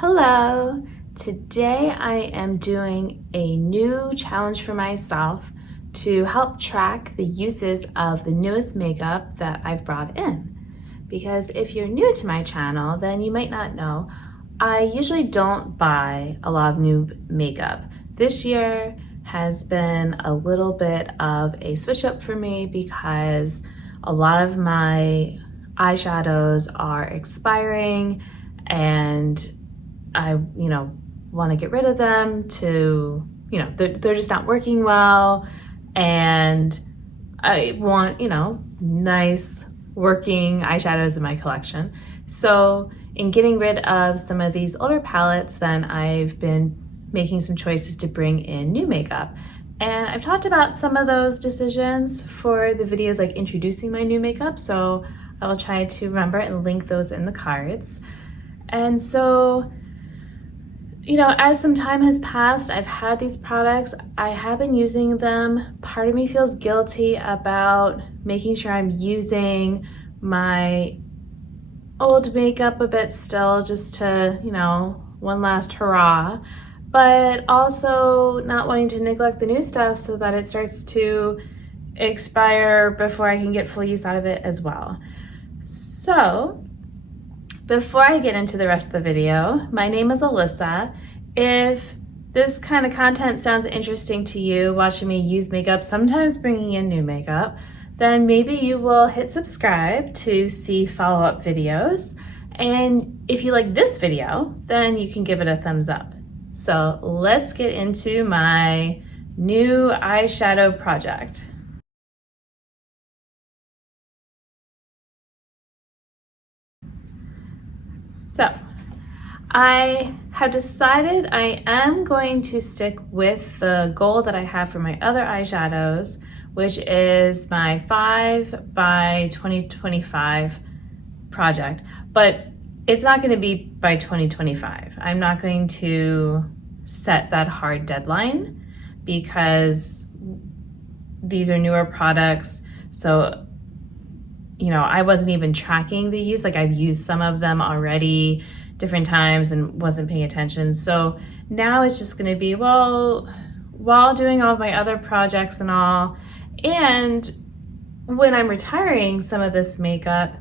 Hello! Today I am doing a new challenge for myself to help track the uses of the newest makeup that I've brought in. Because if you're new to my channel, then you might not know, I usually don't buy a lot of new makeup. This year has been a little bit of a switch up for me because a lot of my eyeshadows are expiring and I, want to get rid of them to, they're just not working well. And I want, nice working eyeshadows in my collection. So in getting rid of some of these older palettes, then I've been making some choices to bring in new makeup. And I've talked about some of those decisions for the videos like introducing my new makeup. So I will try to remember and link those in the cards. And so, as some time has passed, I've had these products, I have been using them. Part of me feels guilty about making sure I'm using my old makeup a bit still, just to, one last hurrah, but also not wanting to neglect the new stuff so that it starts to expire before I can get full use out of it as well. So, before I get into the rest of the video, my name is Alyssa. If this kind of content sounds interesting to you, watching me use makeup, sometimes bringing in new makeup, then maybe you will hit subscribe to see follow-up videos. And if you like this video, then you can give it a thumbs up. So let's get into my new eyeshadow project. So, I have decided I am going to stick with the goal that I have for my other eyeshadows, which is my 5 by 2025 project, but it's not going to be by 2025. I'm not going to set that hard deadline because these are newer products, so I wasn't even tracking the use. Like, I've used some of them already different times and wasn't paying attention. So now it's just going to be, well, while doing all of my other projects and all, and when I'm retiring some of this makeup,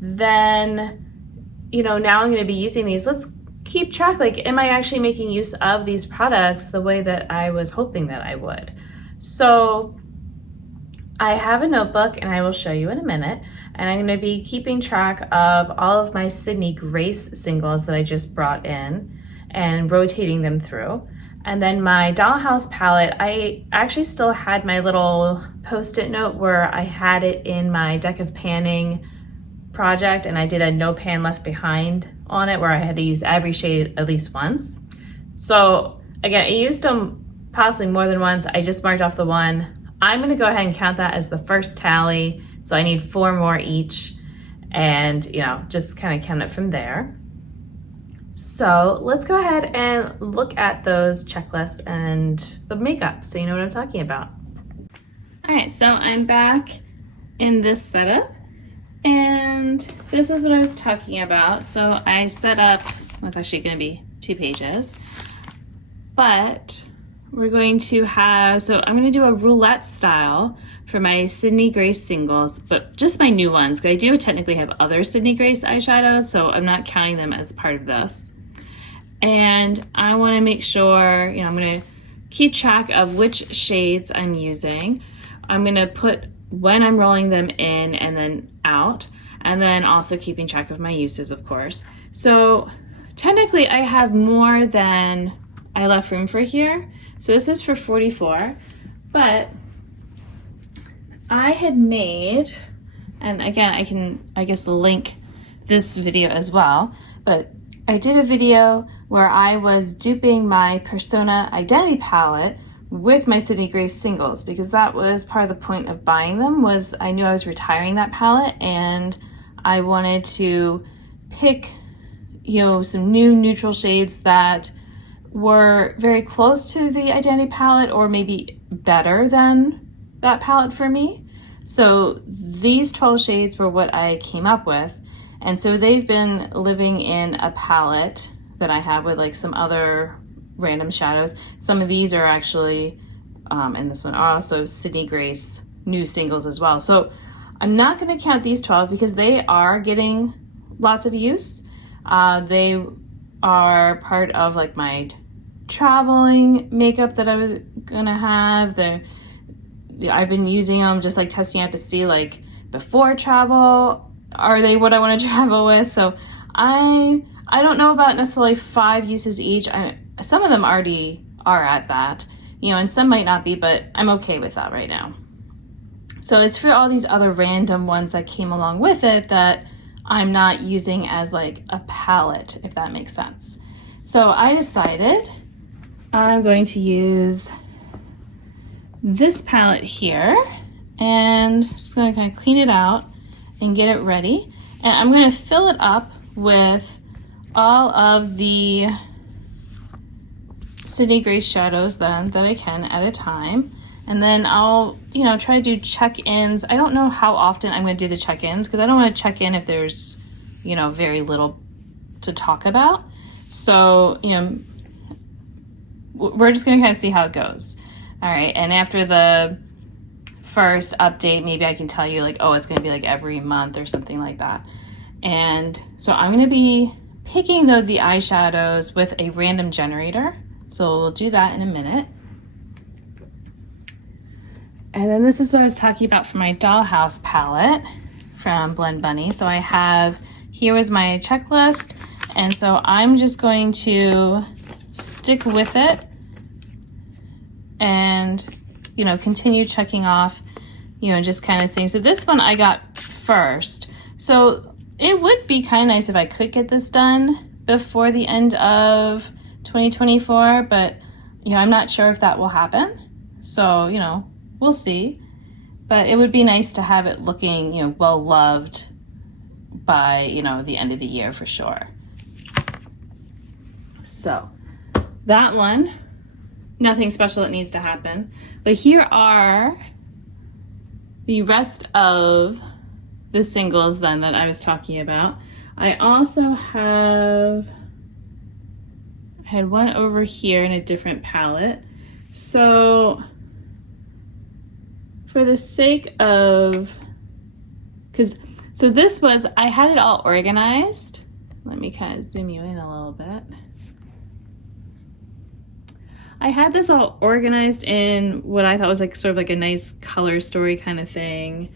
then, now I'm going to be using these. Let's keep track. Like, am I actually making use of these products the way that I was hoping that I would? So I have a notebook and I will show you in a minute, and I'm going to be keeping track of all of my Sydney Grace singles that I just brought in and rotating them through. And then my Dollhouse palette, I actually still had my little post-it note where I had it in my deck of panning project, and I did a no pan left behind on it where I had to use every shade at least once. So again, I used them possibly more than once. I just marked off the one. I'm going to go ahead and count that as the first tally. So I need 4 more each, and just kind of count it from there. So let's go ahead and look at those checklists and the makeup so you know what I'm talking about. All right, so I'm back in this setup, and this is what I was talking about. So I set up, well, it's actually going to be 2 pages, but we're going to have, so I'm going to do a roulette style for my Sydney Grace singles, but just my new ones, because I do technically have other Sydney Grace eyeshadows, so I'm not counting them as part of this. And I want to make sure, I'm going to keep track of which shades I'm using. I'm going to put when I'm rolling them in and then out, and then also keeping track of my uses, of course. So technically I have more than I left room for here. So this is for 44, but I had made, and again, I can, link this video as well, but I did a video where I was duping my Persona Identity palette with my Sydney Grace singles, because that was part of the point of buying them, was I knew I was retiring that palette and I wanted to pick, some new neutral shades that were very close to the Identity palette or maybe better than that palette for me. So these 12 shades were what I came up with. And so they've been living in a palette that I have with like some other random shadows. Some of these are actually, and this one are also Sydney Grace new singles as well. So I'm not going to count these 12 because they are getting lots of use. They are part of like my traveling makeup that I was going to have. I've been using them just like testing out to see like before travel, are they what I want to travel with? So I don't know about necessarily 5 uses each. Some of them already are at that, you know, and some might not be, but I'm okay with that right now. So it's for all these other random ones that came along with it that I'm not using as like a palette, if that makes sense. So I decided I'm going to use this palette here, and just going to kind of clean it out and get it ready. And I'm going to fill it up with all of the Sydney Grace shadows then that I can at a time. And then I'll, you know, try to do check-ins. I don't know how often I'm going to do the check-ins because I don't want to check in if there's, you know, very little to talk about. So, you know, we're just going to kind of see how it goes. All right. And after the first update, maybe I can tell you like, oh, it's going to be like every month or something like that. And so I'm going to be picking though the eyeshadows with a random generator. So we'll do that in a minute. And then this is what I was talking about for my Dollhouse palette from Blend Bunny. So I have, here was my checklist. And so I'm just going to stick with it and, you know, continue checking off, you know, just kind of seeing. So this one I got first. So it would be kind of nice if I could get this done before the end of 2024, but, you know, I'm not sure if that will happen. So, you know, we'll see. But it would be nice to have it looking, you know, well loved by, you know, the end of the year for sure. So that one, nothing special that needs to happen. But here are the rest of the singles then that I was talking about. I also have, I had one over here in a different palette. So for the sake of, so this was, I had it all organized. Let me kind of zoom you in a little bit. I had this all organized in what I thought was like sort of like a nice color story kind of thing.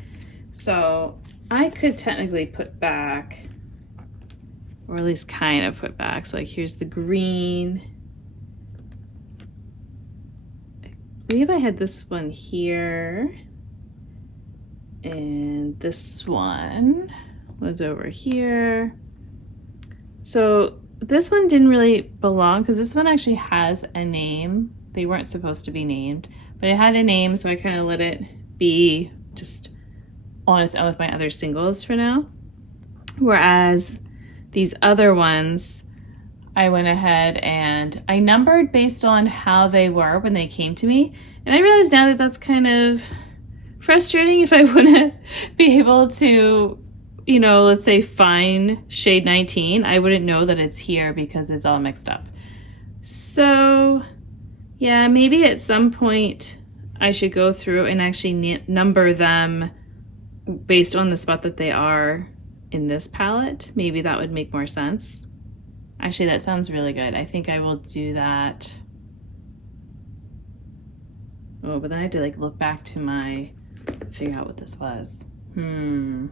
So I could technically put back, or at least kind of put back. So like here's the green. I believe I had this one here. And this one was over here. So this one didn't really belong because this one actually has a name. They weren't supposed to be named, but it had a name, so I kind of let it be just on its own with my other singles for now. Whereas these other ones, I went ahead and I numbered based on how they were when they came to me. And I realize now that that's kind of frustrating if I want to be able to, you know, let's say find shade 19, I wouldn't know that it's here because it's all mixed up. So yeah, maybe at some point I should go through and actually number them based on the spot that they are in this palette. Maybe that would make more sense. Actually, that sounds really good. I think I will do that. Oh, but then I had to like look back to my, figure out what this was. I mean,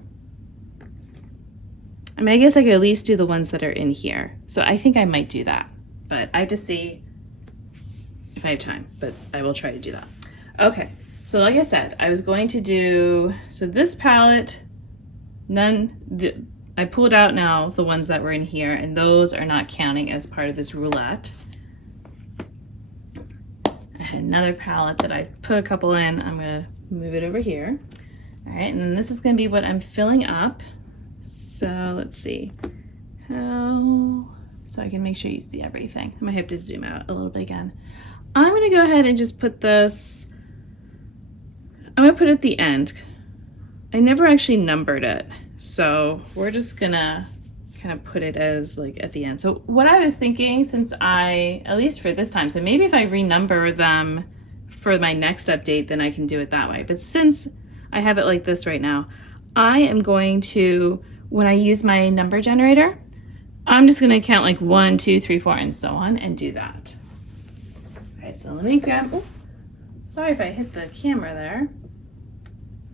I guess I could at least do the ones that are in here. So I think I might do that, but I have to see if I have time, but I will try to do that. Okay, so like I said, I was going to do, so this palette, I pulled out now the ones that were in here, and those are not counting as part of this roulette. I had another palette that I put a couple in. I'm gonna move it over here. All right, and then this is gonna be what I'm filling up. So let's see how, so I can make sure you see everything. I might have to zoom out a little bit again. I'm gonna go ahead and just put this, I'm gonna put it at the end. I never actually numbered it. So we're just gonna kind of put it as like at the end. So what I was thinking, since at least for this time, so maybe if I renumber them for my next update, then I can do it that way. But since I have it like this right now, I am going to, when I use my number generator, I'm just gonna count like 1, 2, 3, 4, and so on, and do that. All right, so let me grab, oh, sorry if I hit the camera there.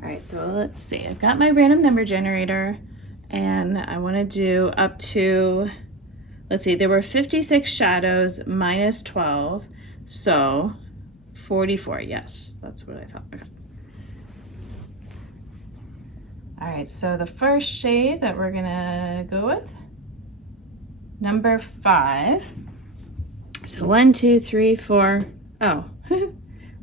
All right, so let's see. I've got my random number generator, and I wanna do up to, let's see, there were 56 shadows minus 12, so 44, yes, that's what I thought, okay. All right, so the first shade that we're gonna go with, number 5. So 1, 2, 3, 4, oh,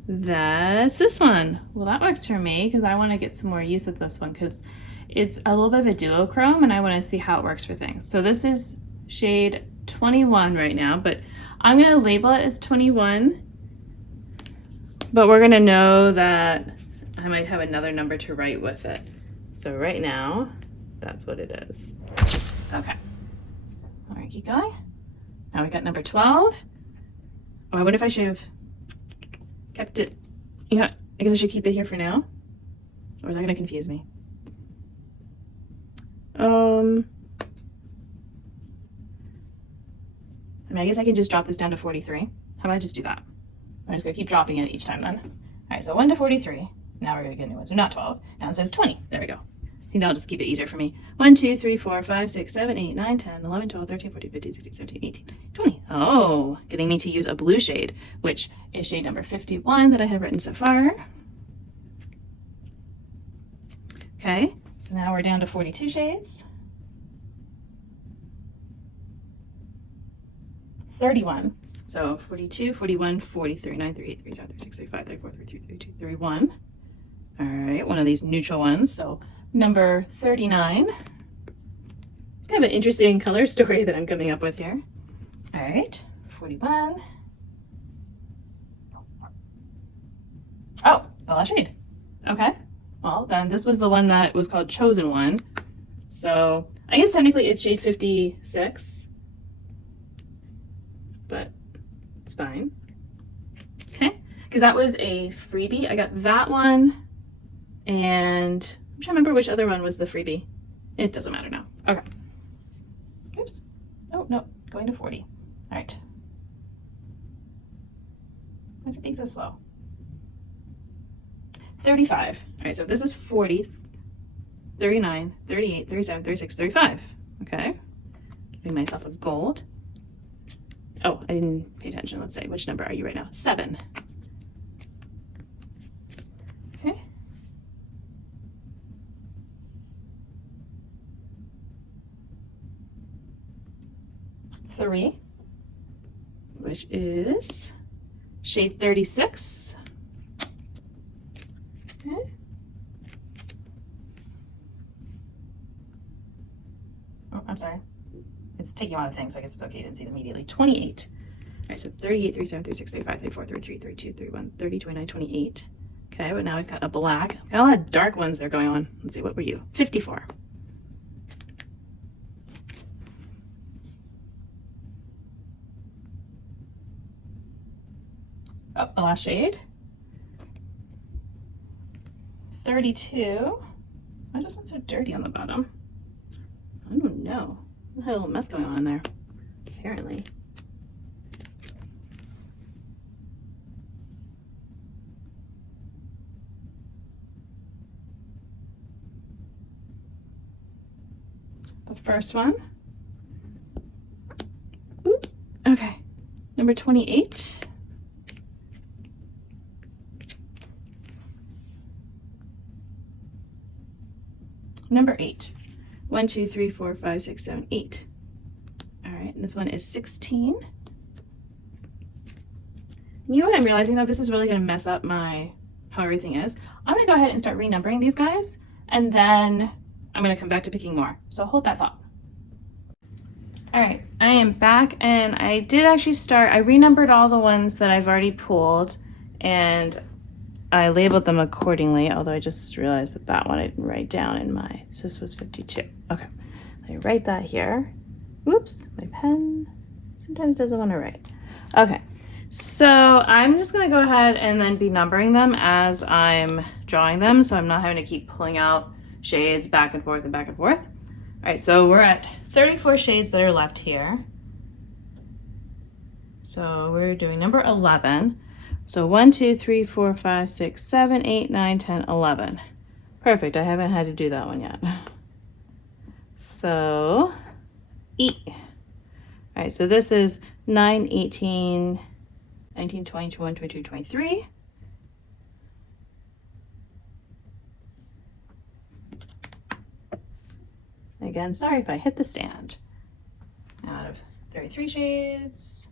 that's this one. Well, that works for me because I wanna get some more use with this one because it's a little bit of a duochrome and I wanna see how it works for things. So this is shade 21 right now, but I'm gonna label it as 21, but we're gonna know that I might have another number to write with it. So right now, that's what it is. Okay. All right, keep going. Now we got number 12. Oh, I wonder if I should have kept it. Yeah, I guess I should keep it here for now. Or is that gonna confuse me? I mean, I guess I can just drop this down to 43. How about I just do that? I'm just gonna keep dropping it each time then. All right, so 1 to 43. Now we're gonna get new ones. So not 12. Now it says 20. There we go. I think that'll just keep it easier for me. 1, 2, 3, 4, 5, 6, 7, 8, 9, 10, 11, 12, 13, 14, 15, 16, 17, 18, 20. Oh, getting me to use a blue shade, which is shade number 51 that I have written so far. Okay, so now we're down to 42 shades. 31. So 42, 41, 40, 39, 38, 37, 36, 35, 34, 33, 32, 31. All right, one of these neutral ones. So number 39. It's kind of an interesting color story that I'm coming up with here. All right, 41. Oh, the last shade. Okay, well then this was the one that was called Chosen One. So I guess technically it's shade 56, but it's fine. Okay, because that was a freebie. I got that one, and I'm trying to remember which other one was the freebie. It doesn't matter now. Okay. Oops. Oh, no, going to 40. All right. Why is it being so slow? 35. All right, so this is 40, 39, 38, 37, 36, 35. Okay. Giving myself a gold. Oh, I didn't pay attention. Let's say, which number are you right now? 7. Okay. 3, which is shade 36. Okay. Oh, I'm sorry. It's taking a lot of things, so I guess it's okay. You didn't see it immediately. 28. All right, so 38, 37, 36, 35, 34, 33, 32, 31, 30, 29, 28. Okay, but now we've got a black. We've got a lot of dark ones that are going on. Let's see, what were you? 54. Oh, a last shade. 32. Why is this one so dirty on the bottom? I don't know. I had a little mess going on in there, apparently. The first one. Ooh, okay. Number 28. Number 8. 1, 2, 3, 4, 5, 6, 7, 8. All right, and this one is 16. You know what I'm realizing though? This is really gonna mess up how everything is. I'm gonna go ahead and start renumbering these guys, and then I'm gonna come back to picking more. So hold that thought. All right, I am back, and I did actually I renumbered all the ones that I've already pulled, and I labeled them accordingly, although I just realized that one I didn't write down in so this was 52. Okay, let me write that here. Whoops, my pen sometimes doesn't want to write. Okay, so I'm just gonna go ahead and then be numbering them as I'm drawing them, so I'm not having to keep pulling out shades back and forth and back and forth. All right, so we're at 34 shades that are left here. So we're doing number 11. So 1, 2, 3, 4, 5, 6, 7, 8, 9, 10, 11. Perfect, I haven't had to do that one yet. So, E. All right, so this is 9, 18, 19, 20, 21, 22, 23. Again, sorry if I hit the stand. Out of 33 shades,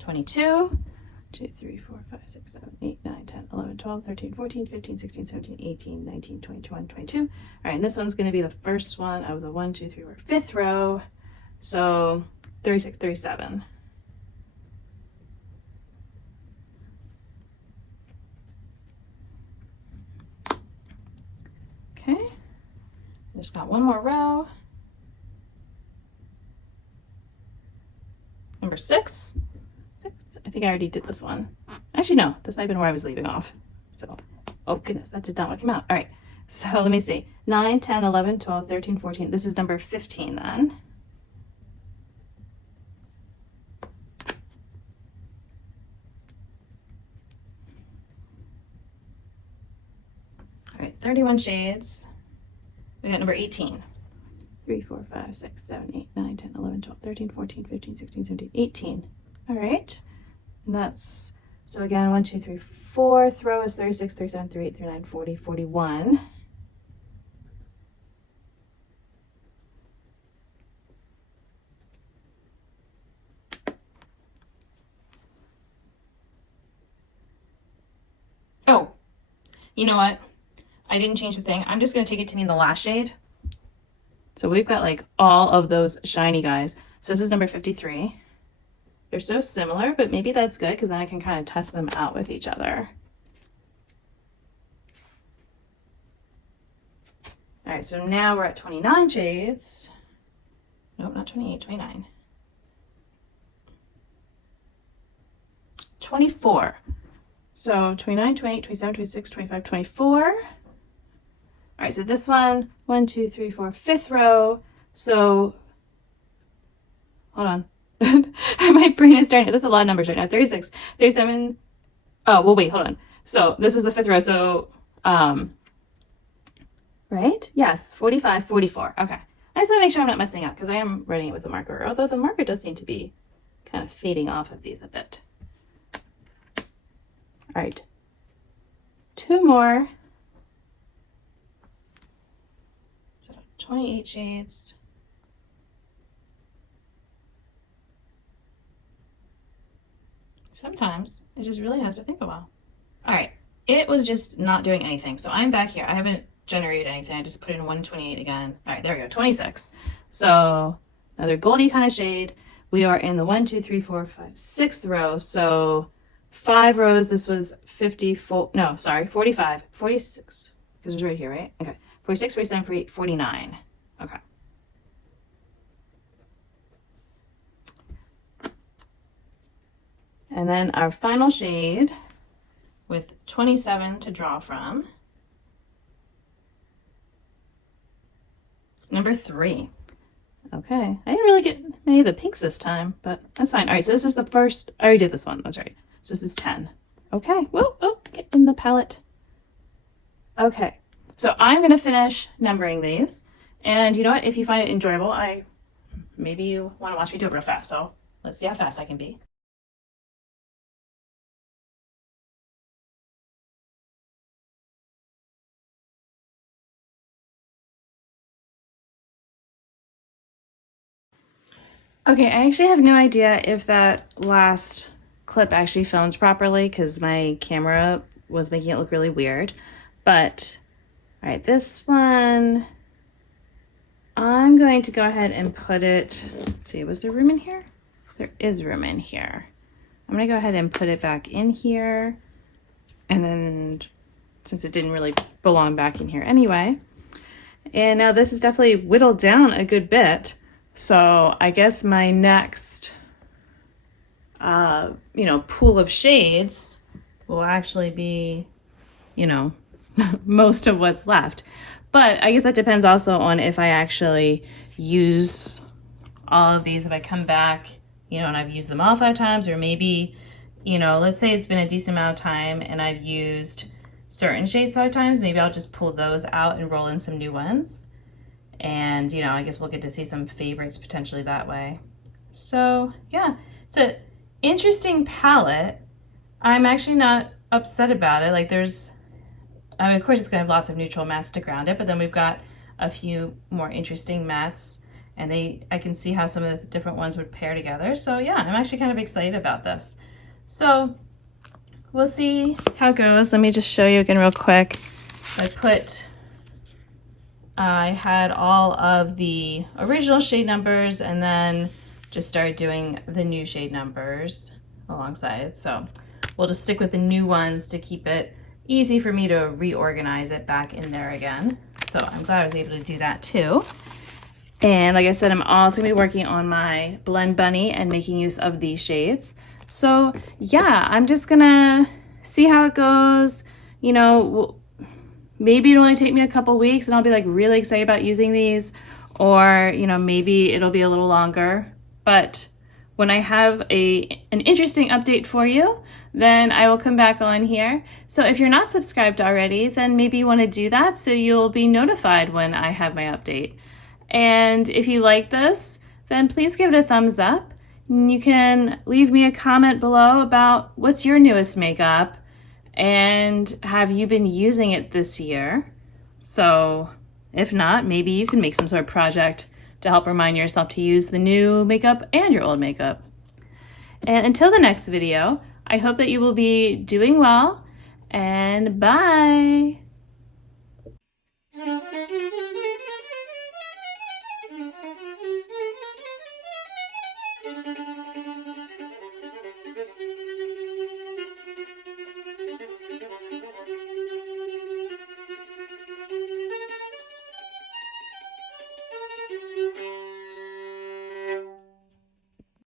22, 2, 3, 4, 5, 6, 7, 8, 9, 10, 11, 12, 13, 14, 15, 16, 17, 18, 19, 20, 21, 22. All right, and this one's going to be the first one of the 1, 2, 3, 4, 5th row. So 36, 37. Okay, just got one more row. Number 6. I think I already did this one. Actually, no, this might have been where I was leaving off. So, oh goodness, that did not want to come out. All right, so let me see. 9, 10, 11, 12, 13, 14. This is number 15 then. All right, 31 shades. We got number 18. 3, 4, 5, 6, 7, 8, 9, 10, 11, 12, 13, 14, 15, 16, 17, 18. All right. And that's, so again, 1, 2, 3, 4th row is 36, 37, 38, 39, 40, 41. Oh, you know what? I didn't change the thing. I'm just going to take it to mean the last shade. So we've got like all of those shiny guys. So this is number 53. They're so similar, but maybe that's good because then I can kind of test them out with each other. All right, so now we're at 29 shades. Nope, not 28, 29. 24. So 29, 28, 27, 26, 25, 24. All right, so this one, 1, 2, 3, 4, 5th row. So, hold on. My brain is starting. There's a lot of numbers right now. 36, 37. Oh, well, wait, hold on. So this was the 5th row. So, right? Yes, 45, 44. Okay. I just want to make sure I'm not messing up because I am writing it with a marker, although the marker does seem to be kind of fading off of these a bit. All right. 2 more. 28 shades. Sometimes it just really has to think a while. All right, it was just not doing anything. So I'm back here. I haven't generated anything. I just put in 128 again. All right, there we go, 26. So another goldy kind of shade. We are in the 1, 2, 3, 4, 5, 6th row. So 5 rows. This was 54. No, sorry, 45, 46. Because it's right here, right? Okay. 46, 47, 48, 49. Okay. And then our final shade with 27 to draw from. Number 3. Okay. I didn't really get many of the pinks this time, but that's fine. All right, so this is the first. I already did this one. That's right. So this is 10. Okay. Whoa, oh, get in the palette. Okay. So I'm going to finish numbering these. And you know what? If you find it enjoyable, maybe you want to watch me do it real fast. So let's see how fast I can be. Okay, I actually have no idea if that last clip actually filmed properly because my camera was making it look really weird. But, all right, this one, I'm going to go ahead and put it, let's see, was there room in here? There is room in here. I'm gonna go ahead and put it back in here. And then, since it didn't really belong back in here anyway. And now this is definitely whittled down a good bit. So I guess my next, pool of shades will actually be, most of what's left. But I guess that depends also on if I actually use all of these. If I come back, and I've used them all 5 times, or maybe, let's say it's been a decent amount of time and I've used certain shades 5 times, maybe I'll just pull those out and roll in some new ones. And, I guess we'll get to see some favorites potentially that way. So yeah, it's an interesting palette. I'm actually not upset about it. Like of course it's gonna have lots of neutral mattes to ground it, but then we've got a few more interesting mattes, and I can see how some of the different ones would pair together. So yeah, I'm actually kind of excited about this. So we'll see how it goes. Let me just show you again real quick. So I had all of the original shade numbers and then just started doing the new shade numbers alongside. So we'll just stick with the new ones to keep it easy for me to reorganize it back in there again. So I'm glad I was able to do that too. And like I said, I'm also gonna be working on my Blend Bunny and making use of these shades. So yeah, I'm just gonna see how it goes. Maybe it'll only take me a couple weeks and I'll be like really excited about using these, or maybe it'll be a little longer. But when I have an interesting update for you, then I will come back on here. So if you're not subscribed already, then maybe you want to do that so you'll be notified when I have my update. And if you like this, then please give it a thumbs up. You can leave me a comment below about what's your newest makeup and have you been using it this year. So if not, maybe you can make some sort of project to help remind yourself to use the new makeup and your old makeup. And until the next video, I hope that you will be doing well, and bye!